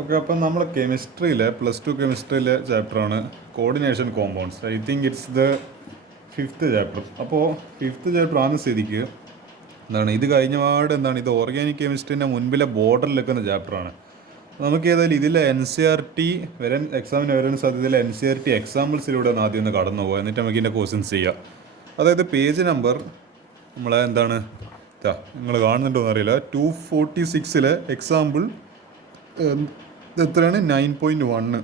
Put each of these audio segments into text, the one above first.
Okay, അപ്പം നമ്മൾ കെമിസ്ട്രിയിലെ +2 കെമിസ്ട്രിയിലെ ചാപ്റ്ററാണ് coordination compounds. I think it's the 5th chapter. അപ്പോൾ 5th ചാപ്റ്റർ ആകുന്ന സ്ഥിതിക്ക് ഇത് കഴിഞ്ഞ പാട് ഇത് ഓർഗാനിക് കെമിസ്ട്രീൻ്റെ മുൻപിലെ ബോർഡറിൽ നിൽക്കുന്ന ചാപ്റ്ററാണ്. നമുക്ക് ഏതായാലും ഇതിലെ NCERT വരാൻ എക്സാമിന് വരാൻ സാധ്യതയില്ല. NCERT എക്സാമ്പിൾസിലൂടെ ഒന്ന് ആദ്യം ഒന്ന് കടന്നു പോകുക, എന്നിട്ട് നമുക്ക് ഇതിൻ്റെ ക്വസ്റ്റ്യൻസ് ചെയ്യാം. അതായത് പേജ് നമ്പർ നമ്മളെ നിങ്ങൾ കാണുന്നുണ്ടോ എന്നറിയില്ല, 246 എക്സാമ്പിൾ എത്രയാണ്? 9.1.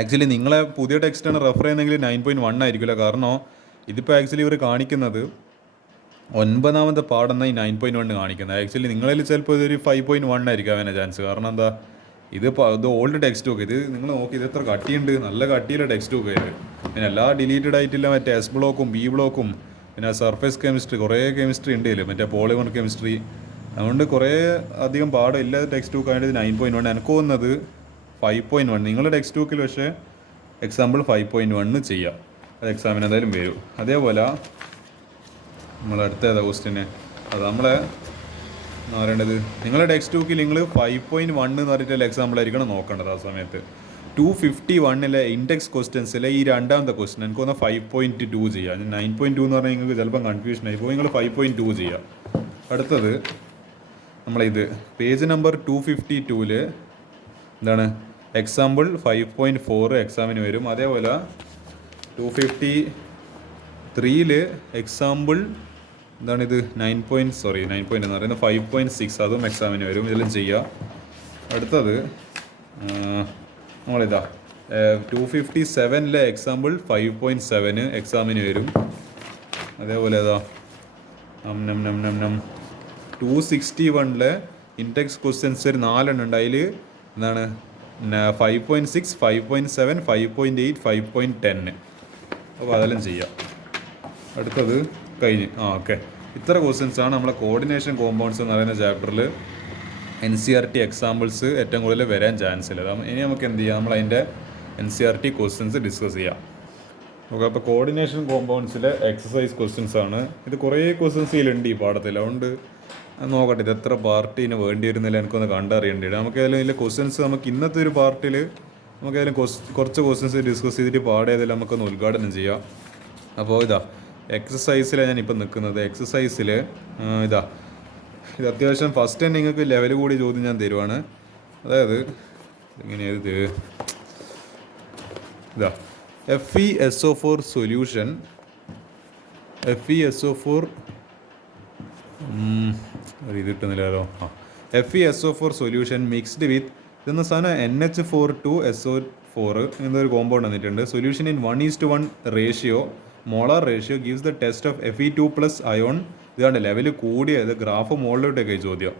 ആക്ച്വലി നിങ്ങളെ പുതിയ ടെക്സ്റ്റാണ് റെഫർ ചെയ്യുന്നതെങ്കിൽ 9.1 ആയിരിക്കില്ല. കാരണം ഇതിപ്പോൾ ആക്ച്വലി ഇവർ കാണിക്കുന്നത് 9ാമത്തെ പാടെന്നായി 9.1 കാണിക്കുന്നത്. ആക്ച്വലി നിങ്ങളിൽ ചിലപ്പോൾ ഇതൊരു 5.1 ആയിരിക്കും അവനെ ചാൻസ്. കാരണം ഇത് ഓൾഡ് ടെക്സ്റ്റ് ബുക്ക്. ഇത് നിങ്ങൾ നോക്കി, ഇത് എത്ര കട്ടിയുണ്ട്, നല്ല കട്ടിയിലെ ടെക്സ്റ്റ് ബുക്ക് ഇത്. പിന്നെ എല്ലാ ഡിലീറ്റഡ് ആയിട്ടില്ല, മറ്റേ S ബ്ലോക്കും B ബ്ലോക്കും പിന്നെ സർഫേസ് കെമിസ്ട്രി കുറേ കെമിസ്ട്രി ഉണ്ട് ഇതിൽ, മറ്റേ പോളിമർ കെമിസ്ട്രി. അതുകൊണ്ട് കുറേ അധികം പാഠം ഇല്ലാതെ ടെക്സ്റ്റ് ബുക്ക് ആയിട്ട് 9.1. എനിക്ക് തോന്നുന്നത് 5.1. നിങ്ങളുടെ ടെക്സ്റ്റ് ബുക്കിൽ പക്ഷേ എക്സാമ്പിൾ 5.1 ചെയ്യാം. അത് എക്സാമിന് എന്തായാലും വരും. അതേപോലെ നമ്മളടുത്ത ഏതാ ക്വസ്റ്റ്യന്, അത് നമ്മളെ പറയേണ്ടത് നിങ്ങളുടെ ടെക്സ്റ്റ് ബുക്കിൽ നിങ്ങൾ 5.1 എന്ന് പറഞ്ഞിട്ടുള്ള എക്സാമ്പിൾ ആയിരിക്കണം നോക്കേണ്ടത്. ആ സമയത്ത് 251 ഇൻഡെക്സ് ക്വസ്റ്റ്യൻസിലെ ഈ രണ്ടാമത്തെ ക്വസ്റ്റ്യൻ എനിക്ക് തോന്നുന്നത് 5.2 ചെയ്യാം. 9.2 എന്ന് പറഞ്ഞാൽ നിങ്ങൾക്ക് ചിലപ്പം കൺഫ്യൂഷൻ ആയി പോകും. നിങ്ങൾ 5.2 ചെയ്യാം. അടുത്തത് നമ്മളിത് പേജ് നമ്പർ 252 എക്സാമ്പിൾ 5.4 എക്സാമിന് വരും. അതേപോലെ 253 എക്സാമ്പിൾ 9 എന്ന് പറയുന്നത് 5.6 അതും എക്സാമിന് വരും. ഇതെല്ലാം ചെയ്യുക. അടുത്തത് നമ്മളിതാ 257 എക്സാമ്പിൾ 5.7 എക്സാമിന് വരും. അതേപോലെ 261 ഇൻഡെക്സ് ക്വസ്റ്റ്യൻസ് ഒരു 4 ഉണ്ട്. അതിൽ 5.6, 5.7, 5.8, 5.10. അപ്പോൾ അതെല്ലാം ചെയ്യാം. അടുത്തത് കഴിഞ്ഞ് ഓക്കെ. ഇത്ര ക്വസ്റ്റ്യൻസാണ് നമ്മളെ കോർഡിനേഷൻ കോമ്പൗണ്ട്സ് എന്ന് പറയുന്ന ചാപ്റ്ററിൽ NCERT എക്സാമ്പിൾസ് ഏറ്റവും കൂടുതൽ വരാൻ ചാൻസ് ഇല്ല. ഇനി നമുക്ക് എന്ത് ചെയ്യാം, നമ്മളതിൻ്റെ NCERT ക്വസ്റ്റ്യൻസ് ഡിസ്കസ് ചെയ്യാം. ഓക്കെ, അപ്പോൾ കോർഡിനേഷൻ കോമ്പൗണ്ട്സിലെ എക്സസൈസ് ക്വസ്റ്റ്യൻസ് ആണ് ഇത്. കുറേ ക്വസ്റ്റ്യൻസ് ഇതിലുണ്ട് ഈ പാഠത്തിൽ. അതുകൊണ്ട് നോക്കട്ടെ ഇത് എത്ര പാർട്ടിന് വേണ്ടി വരുന്നില്ല, എനിക്കൊന്ന് കണ്ടറിയേണ്ടി. നമുക്ക് ഏതായാലും ഇതിലെ ക്വസ്റ്റ്യൻസ് നമുക്ക് ഇന്നത്തെ ഒരു പാർട്ടിൽ നമുക്ക് ഏതായാലും കുറച്ച് ക്വസ്റ്റ്യൻസ് ഡിസ്കസ് ചെയ്തിട്ട് പാടിയതിൽ നമുക്കൊന്ന് ഉദ്ഘാടനം ചെയ്യാം. അപ്പോൾ ഇത് എക്സസൈസിലാണ് ഞാനിപ്പോൾ നിൽക്കുന്നത്. എക്സസൈസിൽ ഇത് അത്യാവശ്യം ഫസ്റ്റ് തന്നെ നിങ്ങൾക്ക് ലെവൽ കൂടി ചോദ്യം ഞാൻ തരുവാണ്. അതായത് എങ്ങനെയത് FeSO4 സൊല്യൂഷൻ FeSO4 ഇതിട്ടുന്നില്ലല്ലോ. FeSO4 സൊല്യൂഷൻ മിക്സ്ഡ് വിത്ത് ഇതെന്ന സാധനം NH4 എന്നൊരു കോമ്പൗണ്ട് വന്നിട്ടുണ്ട്. Solution in 1:1 ratio molar ratio gives the test of Fe2+ ion. ഇതാണ് ലെവൽ കൂടിയ ഇത് ഗ്രാഫ് മുകളിലോട്ടൊക്കെ ചോദ്യം.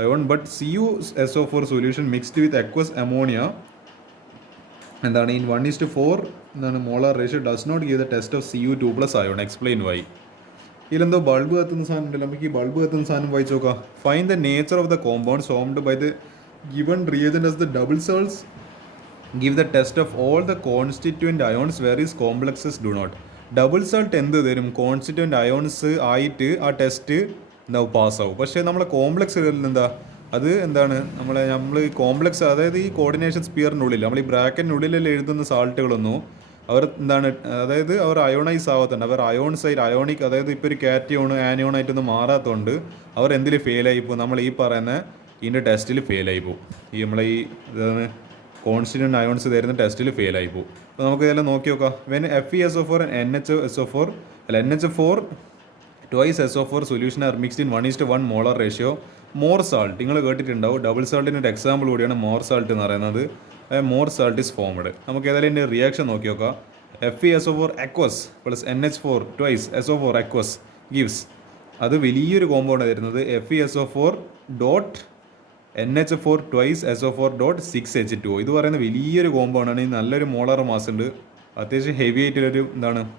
Ion but CuSO4 solution mixed with aqueous ammonia in 1:4 molar ratio does not give the test of Cu2+ ion. Explain why. ഇതിലെന്തോ bulb കത്തുന്ന സാധനം ഉണ്ടല്ലോ, നമുക്ക് ഈ ബൾബ് കത്തുന്ന സാധനം വായിച്ചു നോക്കാം. Find the nature of the compounds formed by the given reagent as the double salts give the test of all the constituent ions whereas complexes do not. Double salt എന്ത് തരും? കോൺസ്റ്റിറ്റ്യൂവൻറ്റ് അയോൺസ് ആയിട്ട് ആ test പാസ്സാവും. പക്ഷേ നമ്മളെ complex അത് നമ്മൾ complex, അതായത് ഈ കോർഡിനേഷൻ സ്പിയറിനുള്ളിൽ നമ്മൾ ഈ ബ്രാക്കറ്റിനുള്ളിലെല്ലാം എഴുതുന്ന സാൾട്ടുകളൊന്നും അവർ അതായത് അവർ അയോണൈസ് ആവാത്തുണ്ട്. അവർ അയോണിക്, അതായത് ഇപ്പോൾ ഒരു കാറ്റിയോൺ ആനിയോൺ ആയിട്ടൊന്നും മാറാത്തതുകൊണ്ട് അവർ എന്തിൽ ഫെയിലായി പോകും? നമ്മൾ ഈ പറയുന്ന ഇതിൻ്റെ ടെസ്റ്റിൽ ഫെയിലായി പോകും. ഈ നമ്മളെ ഈ കോൺസ്റ്റിറ്റ്യൂവൻറ്റ് അയോൺസ് തരുന്ന ടെസ്റ്റിൽ ഫെയിലായി പോകും. അപ്പോൾ നമുക്ക് ഇതെല്ലാം നോക്കി നോക്കാം. When FeSO4 and NH4 twice SO4 solution are mixed in 1:1 molar ratio Mohr salt. നിങ്ങൾ കേട്ടിട്ടുണ്ടാവും, ഡബിൾ സാൾട്ടിൻ്റെ ഒരു എക്സാമ്പിൾ കൂടിയാണ് മോർ സാൾട്ട് എന്ന് പറയുന്നത്. More salt is formed. നമുക്ക് ഏതായാലും എൻ്റെ റിയാക്ഷൻ നോക്കി നോക്കാം. FeSO4 aqueous plus NH4 twice SO4 aqueous gives, അത് വലിയൊരു കോമ്പൗണ്ട് തരുന്നത് FeSO4 dot NH4 twice SO4 dot 6H2O. ഇത് പറയുന്നത് വലിയൊരു കോമ്പൗണ്ടാണ്. ഈ നല്ലൊരു മോളാർ മാസ് ഉണ്ട്, അത്യാവശ്യം ഹെവി ആയിട്ടുള്ളൊരു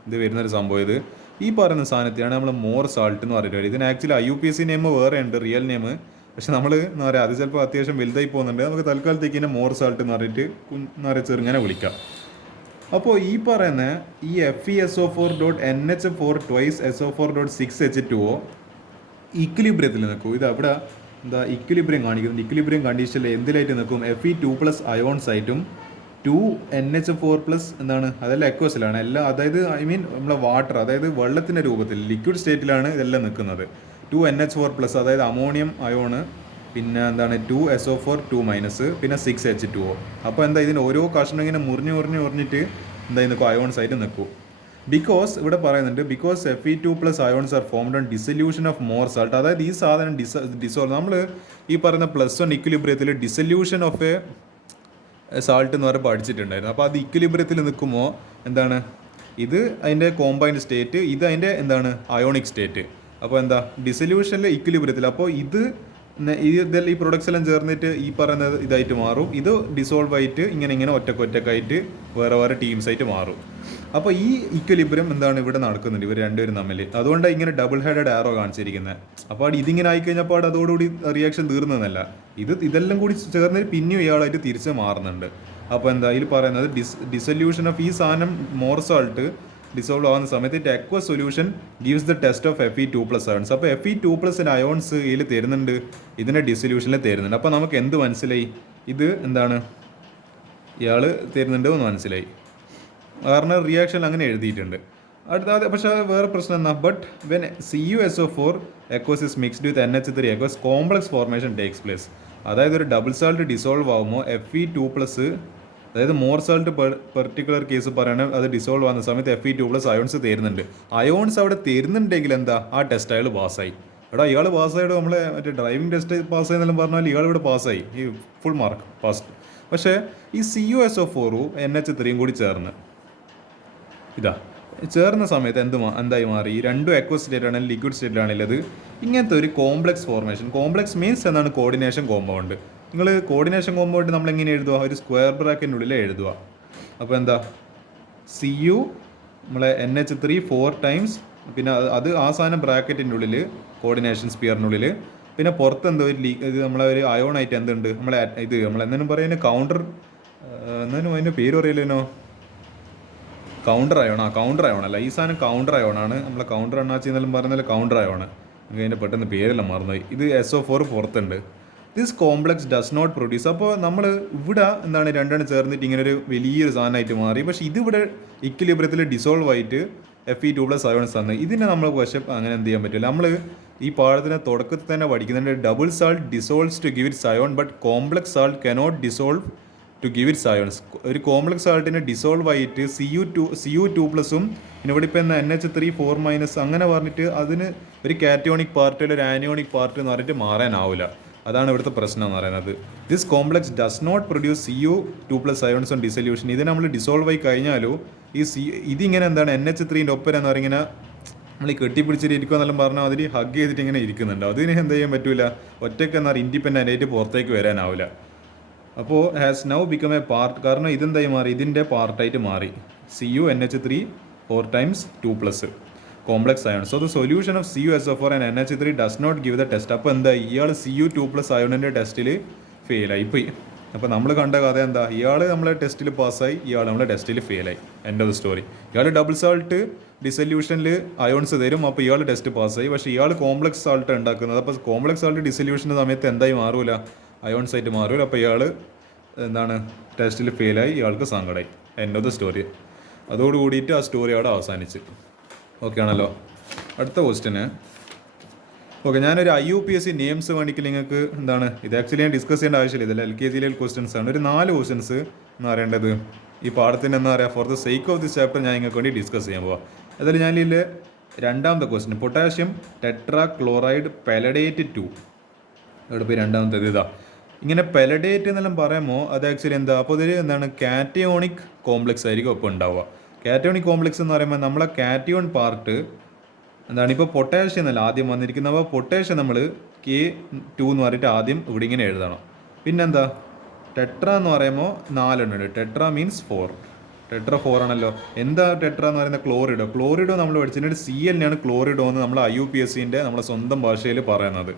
ഇത് വരുന്നൊരു സംഭവം. ഇത് ഈ പറയുന്ന സാധനത്തെയാണ് നമ്മൾ മോർ സാൾട്ട് എന്ന് പറഞ്ഞിട്ട്. ഇതിന് ആക്ച്വലി IUPAC നെയിം വേറെ ഉണ്ട്, റിയൽ നെയിം. പക്ഷെ നമ്മൾ എന്താ പറയുക, അത് ചിലപ്പോൾ അത്യാവശ്യം വലുതായി പോകുന്നുണ്ട്. നമുക്ക് തൽക്കാലത്തേക്ക് തന്നെ മോർ സാൾട്ട് എന്ന് പറഞ്ഞിട്ട് ചെറുങ്ങനെ വിളിക്കാം. അപ്പോൾ ഈ പറയുന്ന ഈ FeSO4 dot NH4 twice SO4 dot 6H2O ഈക്വിലിബ്രിയത്തിൽ നിൽക്കും. ഇത് അവിടെ എന്താ ഇക്വിലിബ്രിയം കാണിക്കുന്നുണ്ട്. ഇക്വിലിബ്രിയം കണ്ടീഷനിൽ എന്തിലായിട്ട് നിൽക്കും? Fe2+ അയോൺസ് ആയിട്ടും 2NH4+ എന്താണ് അതെല്ലാം എക്വസിലാണ് എല്ലാം, അതായത് ഐ മീൻ നമ്മളെ വാട്ടർ, അതായത് വെള്ളത്തിൻ്റെ രൂപത്തിൽ ലിക്വിഡ് സ്റ്റേറ്റിലാണ് ഇതെല്ലാം നിൽക്കുന്നത്. 2NH4+, അതായത് അമോണിയം അയോണ്, പിന്നെ എന്താണ് 2SO4 2-, പിന്നെ 6H2O. അപ്പോൾ എന്താ ഇതിന് ഓരോ കഷ്ണം ഇങ്ങനെ മുറിഞ്ഞിട്ട് എന്താ നിൽക്കും? അയോൺസ് ആയിട്ട് നിൽക്കും. ബിക്കോസ് ഇവിടെ പറയുന്നുണ്ട് because Fe2+ ions are formed on dissolution of more salt. അതായത് ഈ സാധനം ഡിസോൾവ്, നമ്മൾ ഈ പറയുന്ന +1 ഇക്വിലിബ്രിയത്തിൽ ഡിസൊല്യൂഷൻ ഓഫ് എ സാൾട്ട് എന്ന് പറഞ്ഞാൽ പഠിച്ചിട്ടുണ്ടായിരുന്നു. അപ്പോൾ അത് ഇക്വിലിബ്രിയത്തിൽ നിൽക്കുമ്പോൾ എന്താണ് ഇത് അതിൻ്റെ കോമ്പൈൻഡ് സ്റ്റേറ്റ്, ഇത് അതിൻ്റെ എന്താണ് അയോണിക് സ്റ്റേറ്റ്. അപ്പോൾ എന്താ ഡിസൊല്യൂഷനിൽ ഇക്വിലിബ്രിയത്തിൽ, അപ്പോൾ ഈ പ്രൊഡക്ട്സ് എല്ലാം ചേർന്നിട്ട് ഈ പറയുന്നത് ഇതായിട്ട് മാറും. ഇത് ഡിസോൾവ് ആയിട്ട് ഇങ്ങനെ ഒറ്റക്കായിട്ട് വേറെ ടീംസ് ആയിട്ട് മാറും. അപ്പോൾ ഈ ഇക്വിലിബ്രിയം എന്താണ് ഇവിടെ നടക്കുന്നുണ്ട് ഇവർ രണ്ടുപേരും തമ്മിൽ. അതുകൊണ്ടാണ് ഇങ്ങനെ ഡബിൾ ഹെഡഡ് ആരോ കാണിച്ചിരിക്കുന്നത്. അപ്പോൾ ഇതിങ്ങനെ ആയിക്കഴിഞ്ഞപ്പോൾ അതോടുകൂടി റിയാക്ഷൻ തീർന്നതല്ല, ഇതെല്ലാം കൂടി ചേർന്നിട്ട് പിന്നെയും ഇയാളായിട്ട് തിരിച്ച് മാറുന്നുണ്ട്. അപ്പോൾ എന്താ ഇതിൽ പറയുന്നത് ഡിസൊല്യൂഷൻ ഓഫ് ഈ സാധനം മോർ സാൾട്ട് ഡിസോൾവ് ആവുന്ന സമയത്ത് aqueous solution gives the test of Fe2+ ions. അപ്പോൾ Fe2+ അയോൺസ് ഇതിൽ തരുന്നുണ്ട്, ഇതിൻ്റെ ഡിസൊല്യൂഷനിൽ തരുന്നുണ്ട്. അപ്പോൾ നമുക്ക് എന്ത് മനസ്സിലായി? ഇത് എന്താണ് ഇയാൾ തരുന്നുണ്ട് എന്ന് മനസ്സിലായി, കാരണം റിയാക്ഷൻ അങ്ങനെ എഴുതിയിട്ടുണ്ട്. പക്ഷേ വേറെ പ്രശ്നം എന്നാ, but when CuSO4 aqueous is mixed with NH3 aqueous complex formation takes place. അതായത് ഒരു ഡബിൾ സാൾട്ട് ഡിസോൾവ് ആകുമ്പോൾ Fe2+, അതായത് മോർ സാൾട്ട് പെർട്ടിക്കുലർ കേസ് പറയുകയാണെങ്കിൽ അത് ഡിസോൾവ് ആകുന്ന സമയത്ത് Fe2+ അയോൺസ് തരുന്നുണ്ട്. അയോൺസ് അവിടെ തരുന്നുണ്ടെങ്കിൽ എന്താ ആ ടെസ്റ്റ് അയാൾ പാസ്സായി. ഇയാൾ പാസ്സായിട്ട് നമ്മളെ മറ്റേ ഡ്രൈവിംഗ് ടെസ്റ്റ് പാസ്സായി എന്നെല്ലാം പറഞ്ഞാൽ ഇയാൾ ഇവിടെ പാസ്സായി, ഈ ഫുൾ മാർക്ക് പാസ്. പക്ഷേ ഈ CuSO4 NH3 കൂടി ചേർന്ന സമയത്ത് എന്തായി മാറി? ഈ രണ്ടും എക്വസ് സ്റ്റേറ്റ് ആണെങ്കിൽ ലിക്വിഡ് സ്റ്റേറ്റിലാണെങ്കിൽ അത് ഇങ്ങനത്തെ ഒരു കോംപ്ലക്സ് ഫോർമേഷൻ. കോംപ്ലക്സ് മീൻസ് എന്താണ്? Coordination compound. നിങ്ങൾ കോർഡിനേഷൻ കോമ്പൗണ്ട് നമ്മൾ എങ്ങനെ എഴുതുക? ഒരു സ്ക്വയർ ബ്രാക്കറ്റിനുള്ളിൽ എഴുതുക. അപ്പോൾ എന്താ Cu നമ്മളെ NH3 4 ടൈംസ്, പിന്നെ അത് ആ സാധനം ബ്രാക്കറ്റിൻ്റെ ഉള്ളിൽ കോർഡിനേഷൻ സ്പിയറിനുള്ളിൽ, പിന്നെ പുറത്ത് എന്തോ ഇത് നമ്മളെ ഒരു അയോണായിട്ട് എന്തുണ്ട് നമ്മളെന്തെങ്കിലും പറയുന്നത് കൗണ്ടർ, എന്നാലും അതിൻ്റെ പേര് പറയില്ലേനോ, കൗണ്ടർ അയോണല്ല ഈ സാധനം, കൗണ്ടർ അയോണാണ്. നമ്മളെ കൗണ്ടർ അണ്ണാച്ചി എന്നെല്ലാം പറയുന്നത് കൗണ്ടർ അയോണ്. നമുക്ക് അതിൻ്റെ പെട്ടെന്ന് പേരെല്ലാം മറന്നുപോയി. ഇത് SO4 പുറത്തുണ്ട്. This complex does not produce. അപ്പോൾ നമ്മൾ ഇവിടെ എന്താണ് രണ്ടെണ്ണം ചേർന്നിട്ട് ഇങ്ങനെ ഒരു വലിയൊരു സാധനമായിട്ട് മാറി. പക്ഷേ ഇതിവിടെ ഇക്വിലിബ്രിയത്തിൽ ഡിസോൾവ് ആയിട്ട് Fe2+ അയോൺസ് ആണ്. ഇതിനെ നമ്മൾ പക്ഷേ അങ്ങനെ എന്ത് ചെയ്യാൻ പറ്റില്ല. നമ്മൾ ഈ പാഠത്തിൻ്റെ തുടക്കത്തിൽ തന്നെ പഠിക്കുന്നുണ്ട് double salt dissolves to give its ion, but complex salt cannot dissolve to give its ions. ഒരു കോംപ്ലക്സ് സാൾട്ടിന് ഡിസോൾവ് ആയിട്ട് Cu2+ഉം പിന്നെ ഇവിടെ ഇപ്പോൾ NH3 4- അങ്ങനെ പറഞ്ഞിട്ട് അതിന് ഒരു കാറ്റയോണിക് പാർട്ട് അല്ലെങ്കിൽ ഒരു ആനിയോണിക് പാർട്ട് എന്ന് പറഞ്ഞിട്ട് മാറാനാവില്ല. അതാണ് ഇവിടുത്തെ പ്രശ്നം എന്ന് പറയുന്നത്. This complex does not produce Cu2+ ions on dissolution. ഇത് നമ്മൾ ഡിസോൾവ് ആയി കഴിഞ്ഞാലും ഇതിങ്ങനെ എന്താണ് NH3 ഒപ്പം എന്ന് പറഞ്ഞിങ്ങനെ നമ്മൾ ഈ കെട്ടിപ്പിടിച്ചിട്ട് ഇരിക്കുക എന്നെല്ലാം പറഞ്ഞാൽ അതിൽ ഹഗ് ചെയ്തിട്ട് ഇങ്ങനെ ഇരിക്കുന്നുണ്ട്. അതിന് എന്ത് ചെയ്യാൻ പറ്റില്ല, ഒറ്റയ്ക്ക് എന്നാൽ ഇൻഡിപെൻഡൻ്റ് ആയിട്ട് പുറത്തേക്ക് വരാനാവില്ല. അപ്പോൾ has now become a part, കാരണം ഇതെന്തായി മാറി, ഇതിൻ്റെ പാർട്ടായിട്ട് മാറി. CuNH3 4 times 2+ complex ion. So the solution of CuSO4 and NH3 does not give the test. അപ്പോൾ എന്തായി, ഇയാൾ Cu2+ അയോണിൻ്റെ ടെസ്റ്റിൽ ഫെയിലായി പോയി. അപ്പോൾ നമ്മൾ കണ്ട കഥ എന്താ, ഇയാൾ നമ്മളെ ടെസ്റ്റിൽ പാസ്സായി, ഇയാൾ നമ്മളെ ടെസ്റ്റിൽ ഫെയിലായി. End of the story. ഇയാൾ ഡബിൾ സാൾട്ട് ഡിസൊല്യൂഷനിൽ അയോൺസ് തരും, അപ്പോൾ ഇയാൾ ടെസ്റ്റ് പാസ്സായി. പക്ഷേ ഇയാൾ കോംപ്ലക്സ് സാൾട്ട് ഉണ്ടാക്കുന്നത്. അപ്പോൾ കോംപ്ലക്സ് സാൾട്ട് ഡിസൊല്യൂഷൻ്റെ സമയത്ത് എന്തായി മാറൂല, അയോൺസ് ആയിട്ട് മാറൂല. അപ്പോൾ ഇയാൾ എന്താണ് ടെസ്റ്റിൽ ഫെയിലായി, ഇയാൾക്ക് സങ്കടമായി. End of the story. അതോടുകൂടിയിട്ട് ആ സ്റ്റോറി അവിടെ അവസാനിച്ച്. ഓക്കെ ആണല്ലോ. അടുത്ത ക്വസ്റ്റ്യന്. ഓക്കെ, ഞാനൊരു IUPAC നെയിംസ് വേണ്ടിക്ക് നിങ്ങൾക്ക് എന്താണ്, ഇത് ആക്ച്വലി ഞാൻ ഡിസ്കസ് ചെയ്യേണ്ട ആവശ്യമില്ല, ഇതല്ല LKG ക്വസ്റ്റ്യൻസ് ആണ്. ഒരു 4 ക്വസ്റ്റ്യൻസ് എന്ന് പറയേണ്ടത് ഈ പാഠത്തിന് എന്താ പറയുക, for the sake of this chapter ഞാൻ നിങ്ങൾക്ക് വേണ്ടി ഡിസ്കസ് ചെയ്യാൻ പോവാം. അതിൽ ഞാനിതിൽ രണ്ടാമത്തെ ക്വസ്റ്റ്യൻ, പൊട്ടാഷ്യം ടെട്രാ ക്ലോറൈഡ് പെലഡേറ്റ് 2. അവിടെ പോയി രണ്ടാമത്തേത് ഇതാ. ഇങ്ങനെ പെലഡേറ്റ് എന്നെല്ലാം പറയുമ്പോൾ അത് ആക്ച്വലി എന്താ, അപ്പോൾ ഇതിൽ എന്താണ് കാറ്റയോണിക് കോംപ്ലക്സ് ആയിരിക്കും ഒപ്പം ഉണ്ടാവുക. കാറ്റയോണിക് കോംപ്ലക്സ് എന്ന് പറയുമ്പോൾ നമ്മളെ കാറ്റയോൺ പാർട്ട് എന്താണ്, ഇപ്പോൾ പൊട്ടാഷ്യം എന്നല്ല ആദ്യം വന്നിരിക്കുന്നത്. അപ്പോൾ പൊട്ടാഷ്യം നമ്മൾ K2 എന്ന് പറഞ്ഞിട്ട് ആദ്യം ഇവിടെ ഇങ്ങനെ എഴുതണം. പിന്നെന്താ ടെട്ര എന്ന് പറയുമ്പോൾ 4 ഉണ്ട്. Tetra means 4. ടെട്ര 4 ആണല്ലോ. എന്താ ടെട്ര എന്ന് പറയുന്നത്, ക്ലോറിഡോ നമ്മൾ പഠിച്ചിട്ട് Cl ക്ലോറിഡോ എന്ന് നമ്മൾ IUPACൻ്റെ നമ്മളെ സ്വന്തം ഭാഷയിൽ പറയുന്നത്,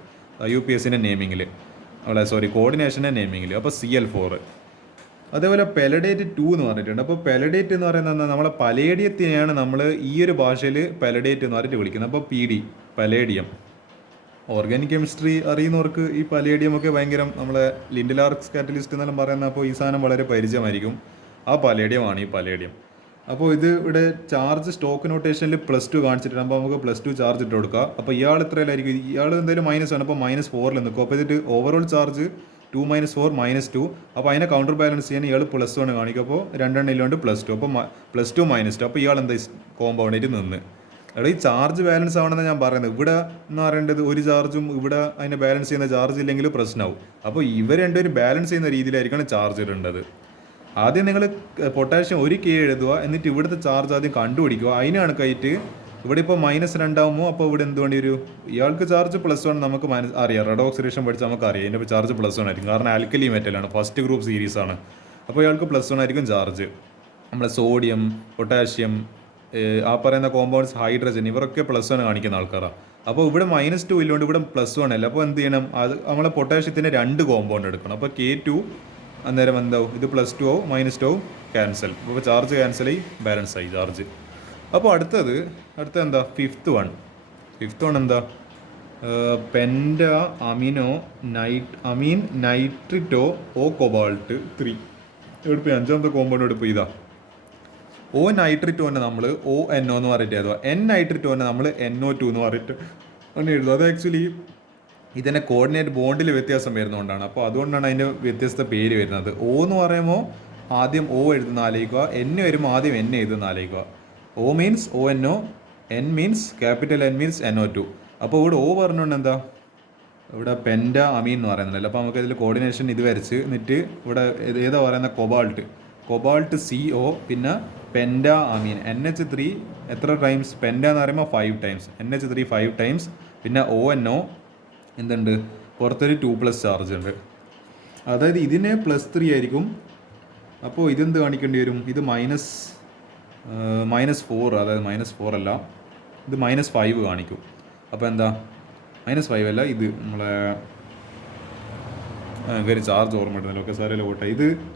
IUPACൻ്റെ നെയിമിങ്ങിൽ, കോർഡിനേഷൻ്റെ നെയിമിങ്ങിൽ. അപ്പോൾ Cl4. അതേപോലെ പെലഡേറ്റ് 2 എന്ന് പറഞ്ഞിട്ടുണ്ട്. അപ്പോൾ പെലഡേറ്റ് എന്ന് പറയുന്നത് നമ്മളെ പലേഡിയത്തിനെയാണ് നമ്മൾ ഈ ഒരു ഭാഷയിൽ പെലഡേറ്റ് എന്ന് പറഞ്ഞിട്ട് വിളിക്കുന്നത്. അപ്പോൾ PD പലേഡിയം. ഓർഗാനിക് കെമിസ്ട്രി അറിയുന്നവർക്ക് ഈ പലേഡിയം ഒക്കെ ഭയങ്കര നമ്മളെ ലിൻഡലാർക്സ് കാറ്റലിസ്റ്റ് എന്നെല്ലാം പറയുന്ന അപ്പോൾ ഈ സാധനം വളരെ പരിചയമായിരിക്കും. ആ പലേഡിയമാണ് ഈ പലേഡിയം. അപ്പോൾ ഇത് ഇവിടെ ചാർജ് സ്റ്റോക്ക് നൊട്ടേഷനിൽ +2 കാണിച്ചിട്ടുണ്ട്. അപ്പോൾ നമുക്ക് +2 ചാർജ് ഇട്ട് കൊടുക്കുക. അപ്പോൾ ഇയാൾ എത്രയിലായിരിക്കും? ഇയാൾ എന്തായാലും -1, അപ്പോൾ -4 നിൽക്കും. അപ്പോൾ ഇതിട്ട് ഓവറോൾ ചാർജ് 2 - 4 -2. അപ്പോൾ അതിനെ കൗണ്ടർ ബാലൻസ് ചെയ്യാൻ ഇയാൾ +1 കാണിക്കും. അപ്പോൾ രണ്ടെണ്ണം ഇല്ലാണ്ട് +2, അപ്പോൾ +2 -2. അപ്പോൾ ഇയാൾ എന്താ കോമ്പൗണ്ടിൽ നിന്ന് അവിടെ ഈ ചാർജ് ബാലൻസ് ആവണമെന്ന് ഞാൻ പറയുന്നത്. ഇവിടെ എന്ന് പറയേണ്ടത് ഒരു ചാർജും ഇവിടെ അതിനെ ബാലൻസ് ചെയ്യുന്ന ചാർജ് ഇല്ലെങ്കിൽ പ്രശ്നമാവും. അപ്പോൾ ഇവർ രണ്ടുപേരും ബാലൻസ് ചെയ്യുന്ന രീതിയിലായിരിക്കണം ചാർജ് ഇടേണ്ടത്. ആദ്യം നിങ്ങൾ പൊട്ടാഷ്യം 1K എഴുതുക, എന്നിട്ട് ഇവിടുത്തെ ചാർജ് ആദ്യം കണ്ടുപിടിക്കുക. അതിന് കണക്കായിട്ട് ഇവിടെ ഇപ്പോൾ -2 ആകുമ്പോൾ അപ്പോൾ ഇവിടെ എന്ത് വേണ്ടി വരും? ഇയാൾക്ക് ചാർജ് +1 നമുക്ക് അറിയാം. റെഡ് ഓക്സിഡേഷൻ പഠിച്ച് നമുക്ക് അറിയാം ഇതിൻ്റെ ചാർജ് +1 ആയിരിക്കും. കാരണം ആൽക്കലി മെറ്റലാണ്, ഫസ്റ്റ് ഗ്രൂപ്പ് സീരീസ് ആണ്. അപ്പോൾ ഇയാൾക്ക് +1 ആയിരിക്കും ചാർജ്. നമ്മളെ സോഡിയം, പൊട്ടാഷ്യം, ആ പറയുന്ന കോമ്പൗണ്ട്സ്, ഹൈഡ്രജൻ, ഇവരൊക്കെ +1 കാണിക്കുന്ന ആൾക്കാരാണ്. അപ്പോൾ ഇവിടെ -2 ഇല്ലോണ്ട് ഇവിടെ +1 അല്ല. അപ്പോൾ എന്ത് ചെയ്യണം? അത് നമ്മളെ പൊട്ടാഷ്യത്തിന് 2 കോമ്പൗണ്ട് എടുക്കണം. അപ്പോൾ K2 അന്നേരം എന്താവും? ഇത് +2 ആവും, -2 ആവും, ക്യാൻസൽ. അപ്പോൾ ചാർജ് ക്യാൻസലായി, ബാലൻസ് ആയി ചാർജ്. അപ്പോൾ അടുത്ത എന്താ? ഫിഫ്ത്ത് വൺ എന്താ? പെൻഡ അമിനോ നൈട്രിറ്റോ ഓ കൊബാൾട്ട് 3. എടുപ്പ് 5ാമത്തെ കോമ്പൗണ്ട് എടുപ്പ് ഇതാ. O നൈട്രിറ്റോനെ നമ്മൾ ONO എന്ന് പറഞ്ഞിട്ട് എഴുതുക. N നൈട്രിറ്റോനെ നമ്മൾ NO2 എന്ന് പറഞ്ഞിട്ട് അങ്ങനെ എഴുതുക. അത് ആക്ച്വലി ഇതിൻ്റെ കോർഡിനേറ്റ് ബോണ്ടിൽ വ്യത്യാസം വരുന്നതുകൊണ്ടാണ്. അപ്പോൾ അതുകൊണ്ടാണ് അതിൻ്റെ വ്യത്യസ്ത പേര് വരുന്നത്. O എന്ന് പറയുമ്പോൾ ആദ്യം O എഴുതുന്ന ആലോചിക്കുക, N വരുമ്പോൾ ആദ്യം N എഴുതുന്ന ആലോചിക്കുക. O means ONO, N means capital N means NO2. അപ്പോൾ ഇവിടെ O പറഞ്ഞുകൊണ്ട് എന്താ? ഇവിടെ പെൻഡ അമീൻ എന്ന് പറയുന്നുണ്ടല്ലോ. അപ്പോൾ നമുക്ക് ഇതിൽ കോർഡിനേഷൻ ഇത് വരച്ച് എന്നിട്ട് ഇവിടെ ഏതാ പറയുന്ന കൊബാൾട്ട് CO, പിന്നെ പെൻഡ അമീൻ NH3 എത്ര ടൈംസ്? പെൻഡ എന്ന് പറയുമ്പോൾ 5 ടൈംസ്, NH3 5 ടൈംസ്, പിന്നെ ONO എന്തുണ്ട്? പുറത്തൊരു 2+ ചാർജ് ഉണ്ട്. അതായത് ഇതിന് +3 ആയിരിക്കും. അപ്പോൾ ഇതെന്ത് കാണിക്കേണ്ടി വരും? ഇത് -4, അതായത് -4 അല്ല, ഇത് -5 കാണിക്കും. അപ്പോൾ എന്താ? -5 അല്ല, ഇത് നമ്മളെ ഒരു ചാർജ് ഓർമ്മ കിട്ടുന്നല്ലോ. ഓക്കെ സാറേ പോട്ടെ.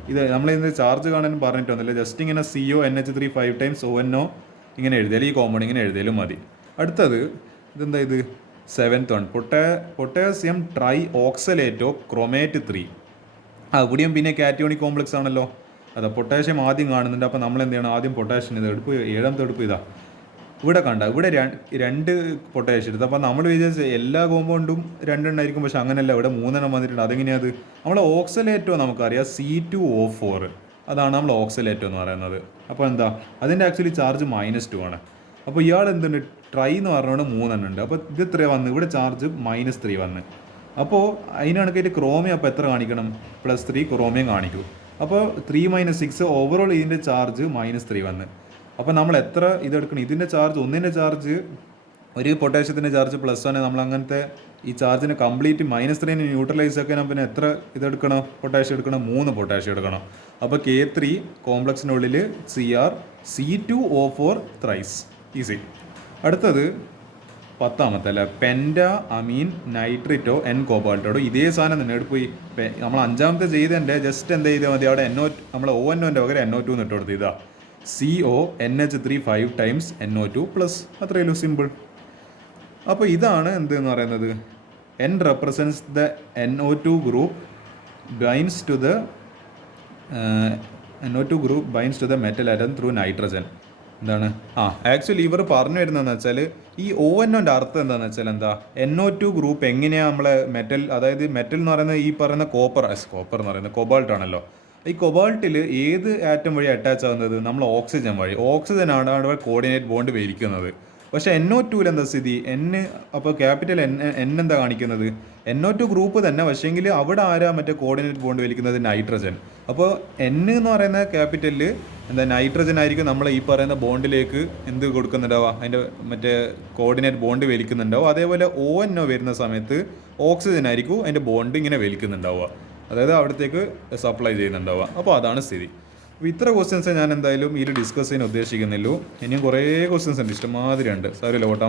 ഇത് നമ്മളിന്ന് ചാർജ് കാണാൻ പറഞ്ഞിട്ട് വന്നില്ല. ജസ്റ്റ് ഇങ്ങനെ CO NH3 5 ടൈംസ് ONO ഇങ്ങനെ എഴുതിയാലും ഈ കോമ്പൗണ്ട് ഇങ്ങനെ എഴുതിയാലും മതി. അടുത്തത് ഇതെന്താ? ഇത് 7th one potassium tri oxalato chromate 3. ഇവിടെയും പിന്നെ കാറ്റയോണിക് കോംപ്ലക്സ് ആണല്ലോ. അതാ പൊട്ടാഷ്യം ആദ്യം കാണുന്നുണ്ട്. അപ്പോൾ നമ്മൾ എന്ത് ചെയ്യണം? ആദ്യം പൊട്ടാഷ്യം ഇത് എടുപ്പ് 7ാമത്തെ എടുപ്പ് ഇതാ. ഇവിടെ ഇവിടെ 2 പൊട്ടാഷ്യം എടുത്ത്. അപ്പോൾ നമ്മൾ വിചാരിച്ച എല്ലാ കോമ്പൗണ്ടും 2 എണ്ണമായിരിക്കും. പക്ഷെ അങ്ങനെയല്ല, ഇവിടെ 3 എണ്ണം വന്നിട്ടുണ്ട്. അതെങ്ങനെയാണ്? നമ്മൾ ഓക്സലേറ്റോ നമുക്കറിയാം C2O4, അതാണ് നമ്മൾ ഓക്സലേറ്റോ എന്ന് പറയുന്നത്. അപ്പോൾ എന്താ? അതിൻ്റെ ആക്ച്വലി ചാർജ് -2 ആണ്. അപ്പോൾ ഇയാൾ എന്തുണ്ട്? ട്രൈ എന്ന് പറഞ്ഞുകൊണ്ട് 3 എണ്ണം ഉണ്ട്. അപ്പോൾ ഇത് എത്ര വന്ന്? ഇവിടെ ചാർജ് -3 വന്ന്. അപ്പോൾ അതിനാണെങ്കിൽ ക്രോമിയം അപ്പോൾ എത്ര കാണിക്കണം? +3 ക്രോമിയം കാണിക്കും. അപ്പോൾ 3 - 6 ഓവറോൾ ഇതിൻ്റെ ചാർജ് -3 വന്ന്. അപ്പോൾ നമ്മൾ എത്ര ഇതെടുക്കണം? ഇതിൻ്റെ ചാർജ്, ഒന്നിൻ്റെ ചാർജ്, ഒരു പൊട്ടാഷ്യത്തിൻ്റെ ചാർജ് +1, നമ്മൾ അങ്ങനത്തെ ഈ ചാർജിനെ കംപ്ലീറ്റ് -3 ന്യൂട്രലൈസ് ആക്കാൻ പിന്നെ എത്ര ഇതെടുക്കണം? പൊട്ടാഷ്യം എടുക്കണം? 3 പൊട്ടാഷ്യം എടുക്കണം. അപ്പോൾ K3 കോംപ്ലക്സിനുള്ളിൽ Cr C2O4 thrice, easy. അടുത്തത് 10ാമത്തെ അല്ലേ? പെൻഡ അമീൻ നൈട്രിറ്റോ N കോബാൾട്ടോടോ. ഇതേ സാധനം തന്നെ എടുപ്പോയി. നമ്മൾ 5ാമത്തെ ചെയ്തതിൻ്റെ ജസ്റ്റ് എന്ത് ചെയ്താൽ മതി? അവിടെ നമ്മൾ ONOൻ്റെ പകരം NO2 ഇട്ട് കൊടുത്ത് ഇതാ CO NH3 5 times NO2 plus, അത്രയല്ലോ, സിമ്പിൾ. അപ്പോൾ ഇതാണ് എന്തെന്ന് പറയുന്നത്? N represents the NO2 group binds to the metal atom through nitrogen. എന്താണ്? ആക്ച്വലി ഇവർ പറഞ്ഞു വരുന്നതെന്ന് വെച്ചാൽ ഈ ONOൻ്റെ അർത്ഥം എന്താണെന്ന് വെച്ചാൽ എന്താ? NO2 ഗ്രൂപ്പ് എങ്ങനെയാണ് നമ്മളെ മെറ്റൽ, അതായത് മെറ്റൽ എന്ന് പറയുന്നത് ഈ പറയുന്ന കോപ്പർ എന്ന് പറയുന്നത് കൊബാൾട്ട് ആണല്ലോ. ഈ കൊബാൾട്ടിൽ ഏത് ആറ്റം വഴി അറ്റാച്ച് ആകുന്നത്? നമ്മൾ ഓക്സിജൻ വഴി. ഓക്സിജനാണ് അവിടെ കോർഡിനേറ്റ് ബോണ്ട് വലിക്കുന്നത്. പക്ഷേ NO2ൽ എന്താ സ്ഥിതി? അപ്പോൾ ക്യാപിറ്റൽ N എന്താ കാണിക്കുന്നത്? NO2 ഗ്രൂപ്പ് തന്നെ, പക്ഷേങ്കിൽ അവിടെ ആരാ മറ്റേ കോർഡിനേറ്റ് ബോണ്ട് വലിക്കുന്നത്? നൈട്രജൻ. അപ്പോൾ N എന്ന് പറയുന്ന ക്യാപിറ്റലിൽ എന്താ? നൈട്രജൻ ആയിരിക്കും നമ്മൾ ഈ പറയുന്ന ബോണ്ടിലേക്ക് എന്ത് കൊടുക്കുന്നുണ്ടാവുക? അതിൻ്റെ മറ്റേ കോർഡിനേറ്റ് ബോണ്ട് വലിക്കുന്നുണ്ടാവും. അതേപോലെ ONO വരുന്ന സമയത്ത് ഓക്സിജൻ ആയിരിക്കും അതിൻ്റെ ബോണ്ട് ഇങ്ങനെ വലിക്കുന്നുണ്ടാവുക, അതായത് അവിടത്തേക്ക് സപ്ലൈ ചെയ്യുന്നുണ്ടാവുക. അപ്പോൾ അതാണ് സ്ഥിതി. അപ്പോൾ ഇത്ര ക്വസ്റ്റ്യൻസ് ഞാൻ എന്തായാലും ഇതിൽ ഡിസ്കസ് ചെയ്യാൻ ഉദ്ദേശിക്കുന്നില്ലൂ. ഇനിയും കുറേ ക്വസ്റ്റ്യൻസ് ഉണ്ട്, ഇഷ്ടമാതിരി ഉണ്ട്. സാറില്ല ഓട്ടോ,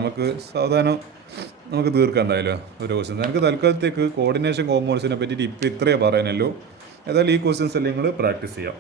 നമുക്ക് തീർക്കാം എന്തായാലും ഒരു ക്വസ്റ്റ്യൻസ്. എനിക്ക് തൽക്കാലത്തേക്ക് കോർഡിനേഷൻ കോമ്പൗണ്ട്സിനെ പറ്റിയിട്ട് ഇപ്പോൾ ഇത്രയേ പറയാനുള്ളൂ. ഏതായാലും ഈ ക്വസ്റ്റ്യൻസ് എല്ലാം നിങ്ങൾ പ്രാക്ടീസ് ചെയ്യാം.